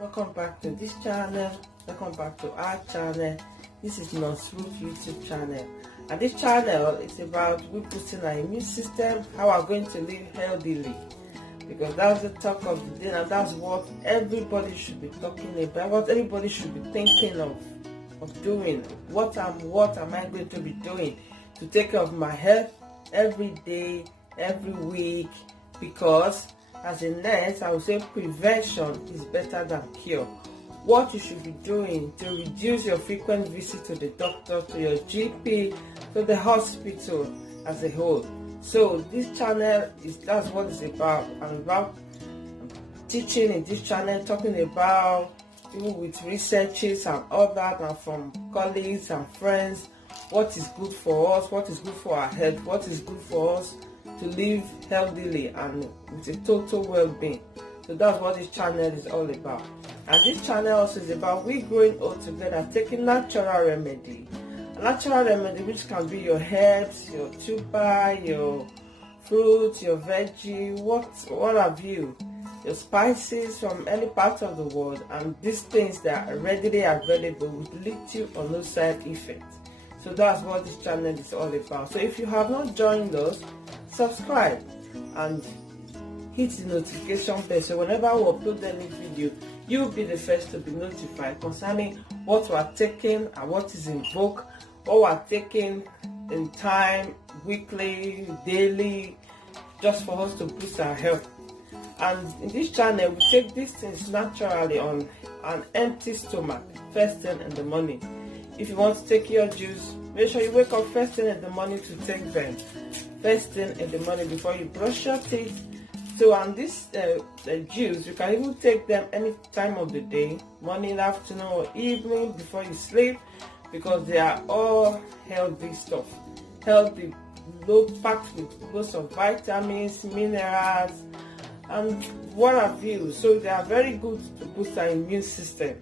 Welcome back to this channel. Welcome back to our channel. This is Ruthtv YouTube channel, and this channel is about we boosting our immune system, how we're going to live healthily, because that's the talk of the day, and that's what everybody should be talking about, what everybody should be thinking of doing. What am I going to be doing to take care of my health every day, every week? Because as a nurse, I would say prevention is better than cure. What you should be doing to reduce your frequent visit to the doctor, to your GP, to the hospital as a whole. So this channel that's what it's about. I'm about teaching in this channel, talking about even with researches and all that, and from colleagues and friends, what is good for us, what is good for our health, what is good for us to live healthily and with a total well-being. So that's what this channel is all about. And this channel also is about we growing old together, taking natural remedy. A natural remedy which can be your herbs, your tuber, your fruits, your veggie, what have you, your spices from any part of the world, and these things that are readily available with little or no side effect. So that's what this channel is all about. So if you have not joined us, subscribe and hit the notification bell, so whenever we upload any video, you'll be the first to be notified concerning what we are taking and what is in vogue, what we are taking in time, weekly, daily, just for us to boost our health. And in this channel, we take these things naturally on an empty stomach, first thing in the morning. If you want to take your juice, make sure you wake up first thing in the morning to take them. First thing in the morning before you brush your teeth. So, and this juice, you can even take them any time of the day, morning, afternoon, or evening before you sleep, because they are all healthy stuff. Healthy, low packed with lots of vitamins, minerals, and what have you. So they are very good to boost our immune system,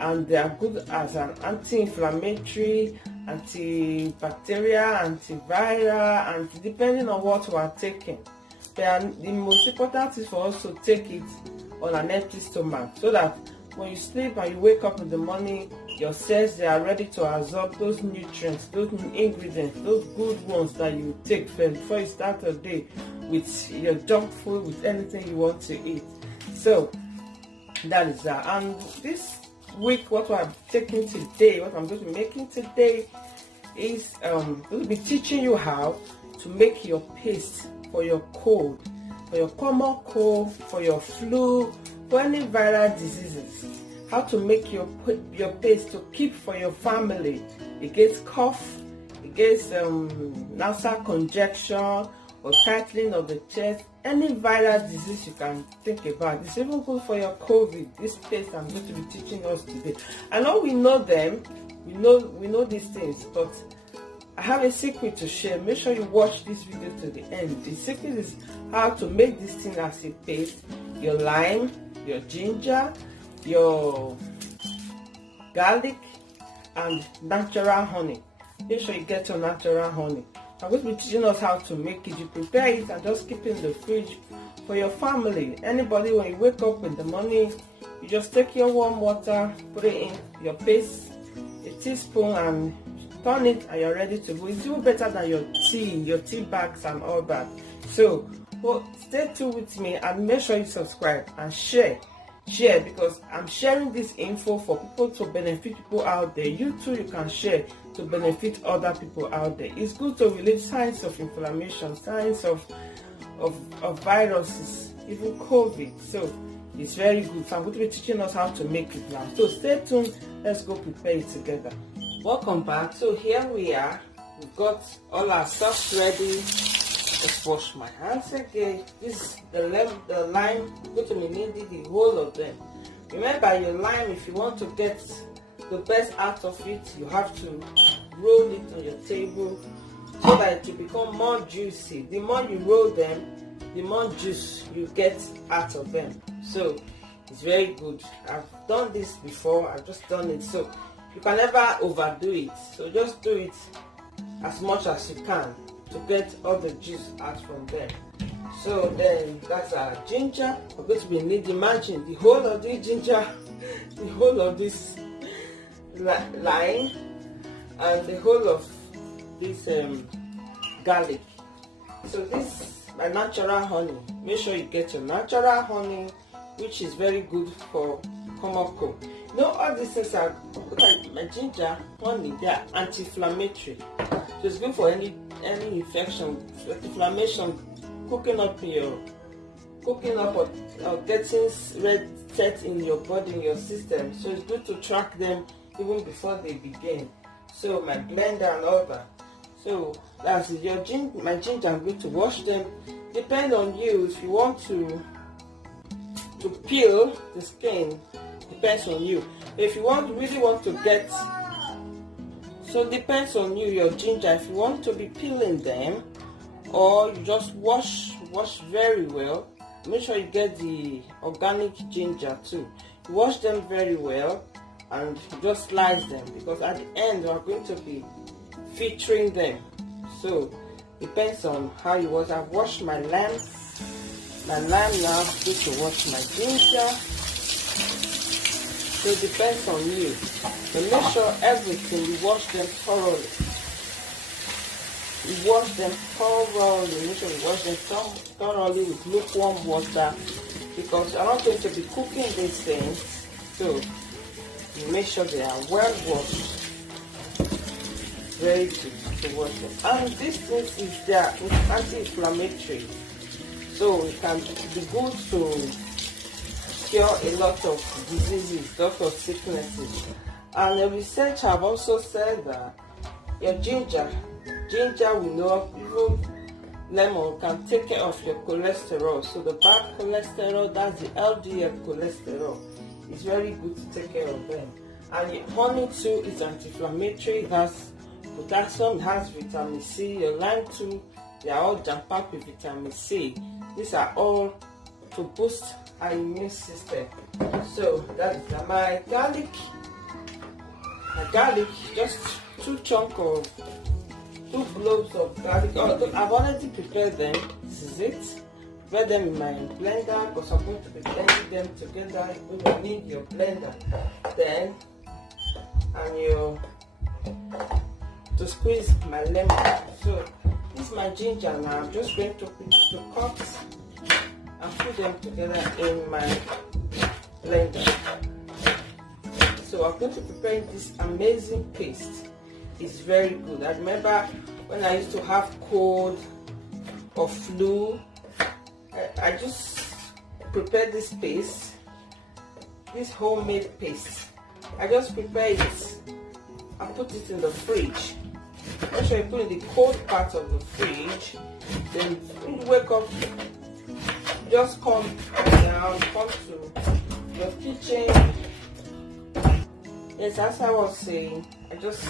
and they are good as an anti-inflammatory, antibacterial, antiviral, and depending on what we are taking. But the most important is for us to take it on an empty stomach, so that when you sleep and you wake up in the morning, your cells, they are ready to absorb those nutrients, those ingredients, those good ones that you take first before you start your day with your junk food, with anything you want to eat. So that is that. And this week, what I'm taking today, what I'm going to be making today is going to be teaching you how to make your paste for your cold, for your common cold, for your flu, for any viral diseases. How to make your paste to keep for your family against cough, against nasal congestion or tightening of the chest, any viral disease you can think about. It's even good for your COVID. This paste I'm going to be teaching us today. I know we know them, we know these things, but I have a secret to share. Make sure you watch this video to the end. The secret is how to make this thing as a paste. Your lime, your ginger, your garlic, and natural honey. Make sure you get your natural honey. I'm going to be teaching us how to make it. You prepare it and just keep it in the fridge for your family. Anybody, when you wake up in the morning, you just take your warm water, put it in your paste, a teaspoon, and turn it, and you're ready to go. It's even better than your tea bags and all that. So stay tuned with me and make sure you subscribe and share, because I'm sharing this info for people to benefit people out there. You too, you can share to benefit other people out there. It's good to relate signs of inflammation, signs of viruses, even COVID. So it's very good. So I'm going to be teaching us how to make it now. So stay tuned. Let's go prepare it together. Welcome back. So here we are. We've got all our stuff ready. Let's wash my hands again. This is the lime. I'm going to be needing the whole of them. Remember, your lime, if you want to get the best out of it, you have to roll it on your table so that it will become more juicy. The more you roll them, the more juice you get out of them. So it's very good. I've done this before. I've just done it. So you can never overdo it. So just do it as much as you can to get all the juice out from them. So So then that's our ginger. We're going to be needing, imagine the whole of this ginger, the whole of this lime, and the whole of this garlic. So this my natural honey. Make sure you get your natural honey, which is very good for common cold. You know, all these things are, look at my ginger, honey, they are anti-inflammatory. So it's good for any infection, inflammation, cooking up or getting red set in your body, in your system. So it's good to track them even before they begin. So my blender and all that. So that's my ginger. I'm going to wash them. Depend on you if you want to peel the skin. Depends on you. If you really want to get, so it depends on you, your ginger. If you want to be peeling them, or you just wash very well. Make sure you get the organic ginger too. Wash them very well and just slice them, because at the end we are going to be featuring them. So depends on how you wash. I've washed my lamb. My lamb now, I'm going to wash my ginger. So it depends on you. So make sure everything, you wash them thoroughly. You wash them thoroughly. Make sure you wash them thoroughly with lukewarm water, because I'm not going to be cooking these things. So you make sure they are well washed. Very good to wash them. And this thing is there, it's anti-inflammatory. So it can be good to cure a lot of diseases, a lot of sicknesses. And the research have also said that your ginger will know, even lemon can take care of your cholesterol. So the bad cholesterol, that's the LDL cholesterol, it's very good to take care of them. And your honey too is anti-inflammatory. It has potassium, it has vitamin C. Your lime too, they are all jam-packed with vitamin C. These are all to boost our immune system. So that is my garlic. Just 2 cloves of garlic. I've already prepared them. This is it. Prepare them in my blender, because I'm going to be blending them together. You're going to need your blender then, and to squeeze my lemon. So this is my ginger now. I'm just going to cut and put them together in my blender. So I'm going to prepare this amazing paste. It's very good. I remember when I used to have cold or flu, I just prepared this paste, this homemade paste. I just prepare it and put it in the fridge. Make sure you put it in the cold part of the fridge. Then when you wake up, just come down, come to your kitchen. Yes, as I was saying, I just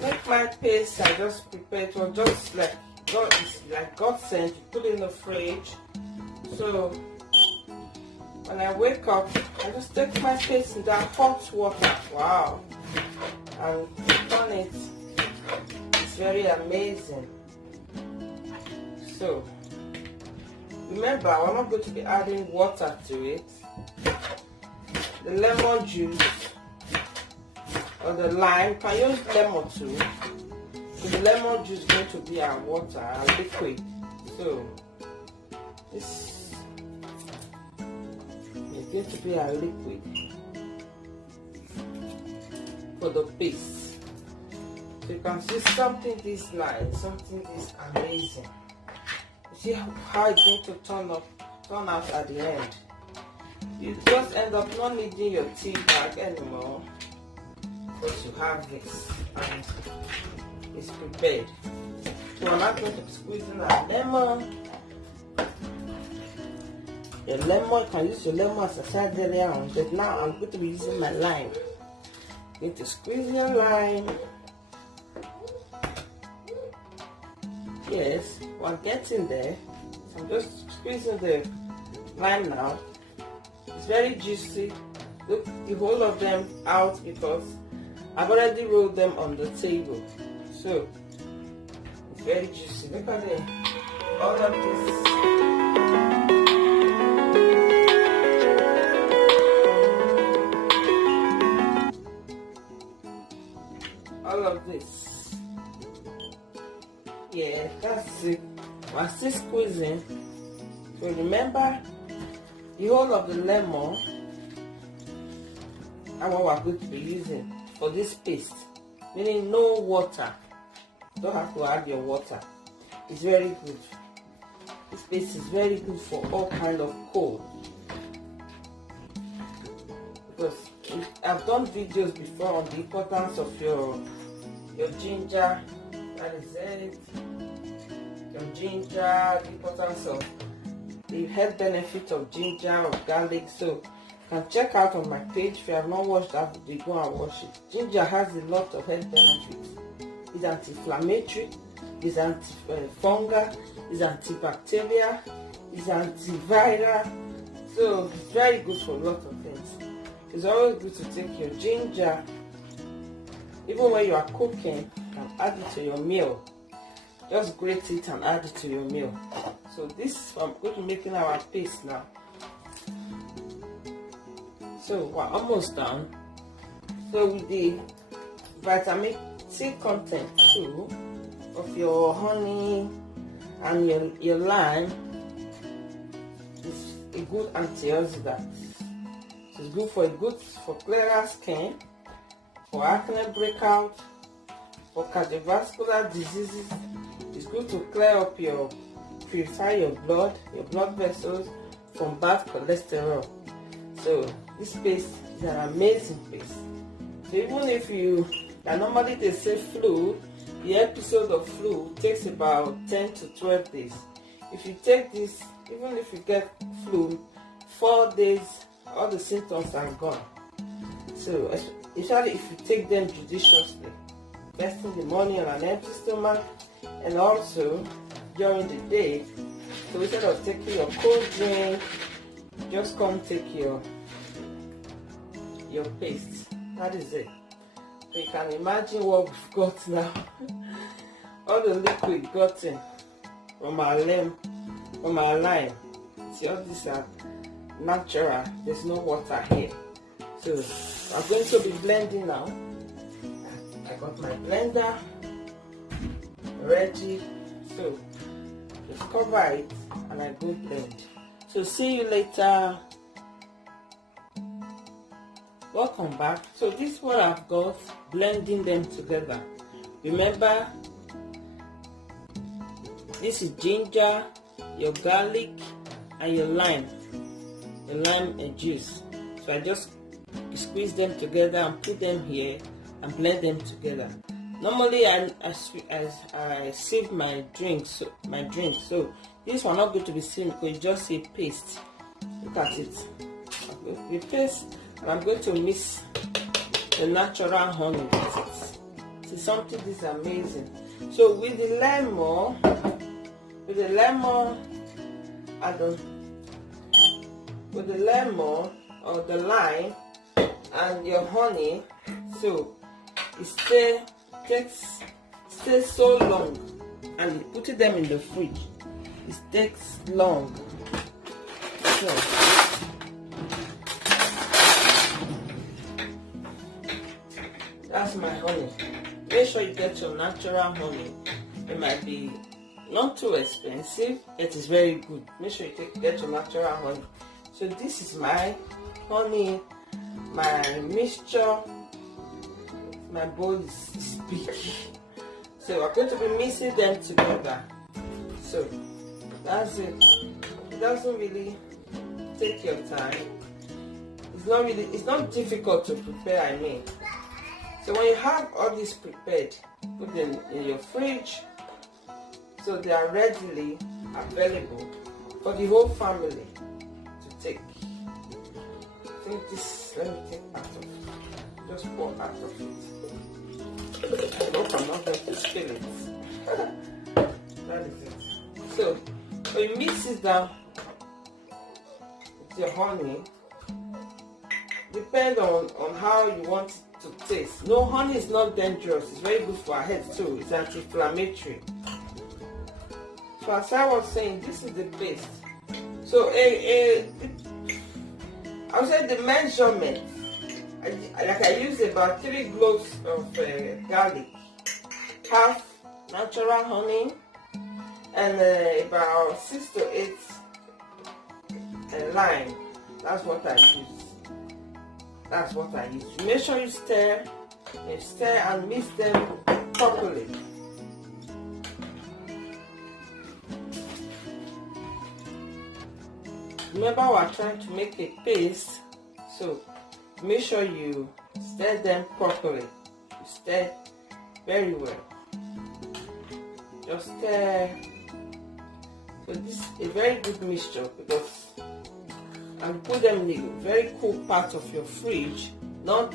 make my paste. I just prepare it, or just like God sent. You put it in the fridge. So when I wake up, I just take my paste in that hot water. Wow, and turn it. It's very amazing. So remember, we're not going to be adding water to it. The lemon juice or the lime, you can use lemon too. So the lemon juice is going to be our water, our liquid. So this is going to be our liquid for the paste. So you can see something this nice, something this amazing. You see how it's going to turn out at the end. You just end up not needing your tea bag anymore, because you have this and it's prepared. So I'm not going to be squeezing our lemon. Your lemon, you can use your lemon as I said earlier on, but now I'm going to be using my lime. You need to squeeze your lime. Yes, we're getting there. So I'm just squeezing the lime now. It's very juicy. Look the whole of them out, because I've already rolled them on the table. So it's very juicy. Look at it. All of this here. That's it. We're still squeezing. So remember the whole of the lemon and what we're going to be using for this paste, meaning no water. Don't have to add your water. It's very good. This paste is very good for all kind of cold. Because I've done videos before on the importance of your ginger. That is it. Your ginger, the importance of the health benefit of ginger or garlic. So you can check out on my page. If you have not watched that video, go and watch it. Ginger has a lot of health benefits. It's anti-inflammatory, it's antifungal, it's antibacterial, it's antiviral. So it's very good for a lot of things. It's always good to take your ginger, even when you are cooking, and add it to your meal. Just grate it and add it to your meal. So this, I'm going to be making our paste now. So we're almost done. So with the vitamin C content too of your honey and your lime, is a good antioxidant. It's good for clearer skin, for acne breakout, for cardiovascular diseases. It's good to purify your blood vessels from bad cholesterol. So this paste is an amazing paste. So even if normally they say flu, the episode of flu takes about 10 to 12 days. If you take this, even if you get flu, 4 days, all the symptoms are gone. So especially if you take them judiciously, first in the morning on an empty stomach, and also during the day. So instead of taking your cold drink, just come take your paste. That is it. So you can imagine what we've got now. All the liquid gotten from our lime. See, all these are natural. There's no water here. So I'm going to be blending now. I got my blender ready. So just cover it and I go blend. So see you later. Welcome back. So this is what I've got, blending them together. Remember, this is ginger, your garlic, and your lime juice. So I just squeeze them together and put them here and blend them together. Normally I sieve my drink. So this one not going to be seen because you just see paste. Look at it. The paste, and I'm going to mix the natural honey with it. See something, this is amazing. So with the lemon or the lime and your honey, so it stays so long, and putting them in the fridge, it takes long. So that's my honey. Make sure you get your natural honey. It might be not too expensive, it is very good. Make sure you get your natural honey. So this is my honey, my mixture. My bowl is big. So we're going to be mixing them together. So that's it. It doesn't really take your time. It's not difficult to prepare, I mean. So when you have all this prepared, put them in your fridge so they are readily available for the whole family to take. I think this, let me take part of it. Just pour out of it. I hope I'm not going to spill it. That is it. So you mix it down with your honey. Depend on how you want it to taste. No, honey is not dangerous. It's very good for our health too. It's anti-inflammatory. So as I was saying, this is the paste. So I would say the measurement, I use about 3 cloves of garlic, half natural honey, and about 6 to 8 lime. That's what I use. That's what I use. Make sure you stir and mix them properly. Remember, we're trying to make a paste, so make sure you stir them properly. You stir very well. Just stir. So this is a very good mixture, because and put them in the very cool part of your fridge, not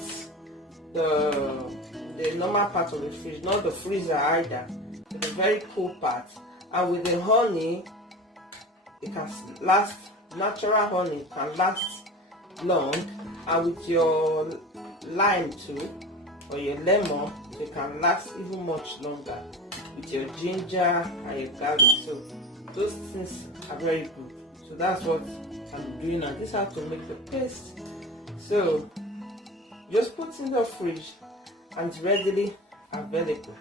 the normal part of the fridge, not the freezer either. The very cool part. And with the honey, it can last. Natural honey can last long, and with your lime too, or your lemon, it can last even much longer. With your ginger and your garlic, so those things are very good. So that's what I'm doing now. This is how to make the paste. So just put in the fridge and it's readily available.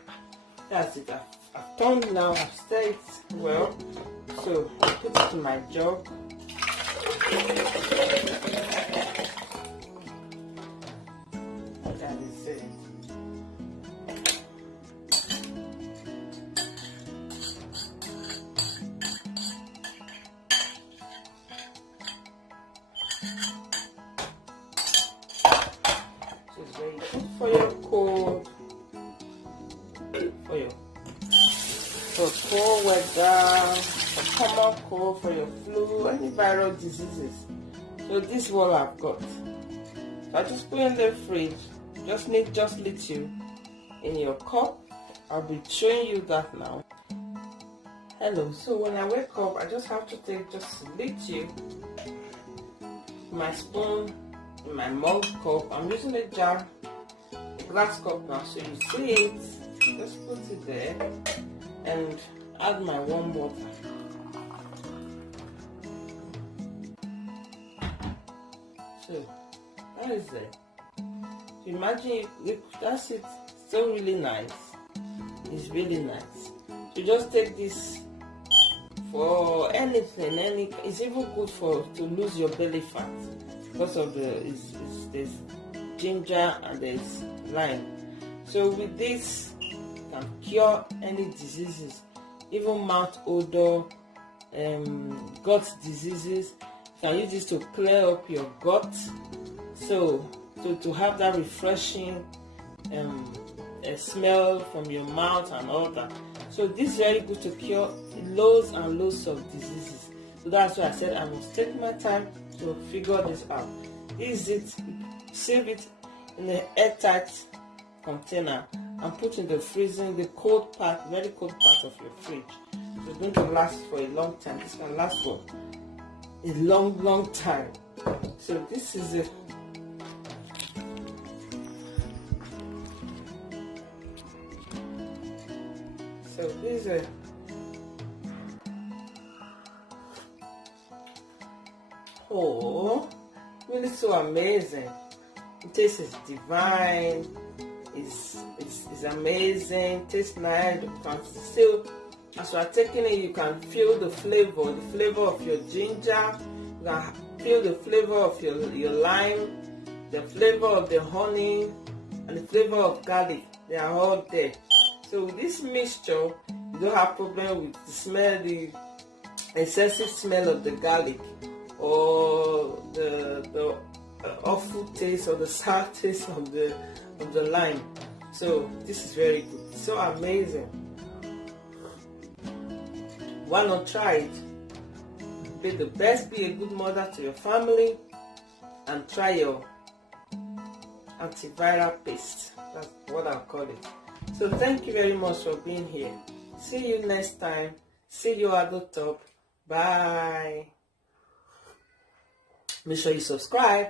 That's it. I've turned now. I've stirred it well. So I put it in my jug. That is it. So it's very good for your cold, for cold weather, for common cold, for your flu, any viral diseases. So this is what I've got. So I just put in the fridge. Just need just little in your cup. I'll be showing you that now. Hello. So when I wake up, I just have to take just little. My spoon in my mug cup. I'm using a jar, a glass cup now, so you see it. Just put it there and add my warm water. So that is it. So imagine if that's it. So really nice. It's really nice. So just take this for anything. It's even good to lose your belly fat, because of there's ginger and there's lime. So with this, you can cure any diseases, even mouth odor, gut diseases. You can use this to clear up your gut. So to have that refreshing smell from your mouth and all that. So this is very good to cure loads and loads of diseases. So that's why I said I must take my time to figure this out. This is it. Save it in an airtight container and put in the freezer, in the cold part, very cold part of your fridge. So it's going to last for a long time. This can last for a long time. So this is it. So this is really so amazing. The taste is divine. It's amazing. Tastes nice. You can still, as you are taking it, you can feel the flavor of your ginger. You can feel the flavor of your lime, the flavor of the honey, and the flavor of garlic. They are all there. So with this mixture, you don't have problem with the smell, the excessive smell of the garlic, or the awful taste or the sour taste of the lime. So this is very good. It's so amazing. Why not try it? Be the best, be a good mother to your family, and try your antiviral paste. That's what I'll call it. So thank you very much for being here. See you next time. See you at the top. Bye. Make sure you subscribe.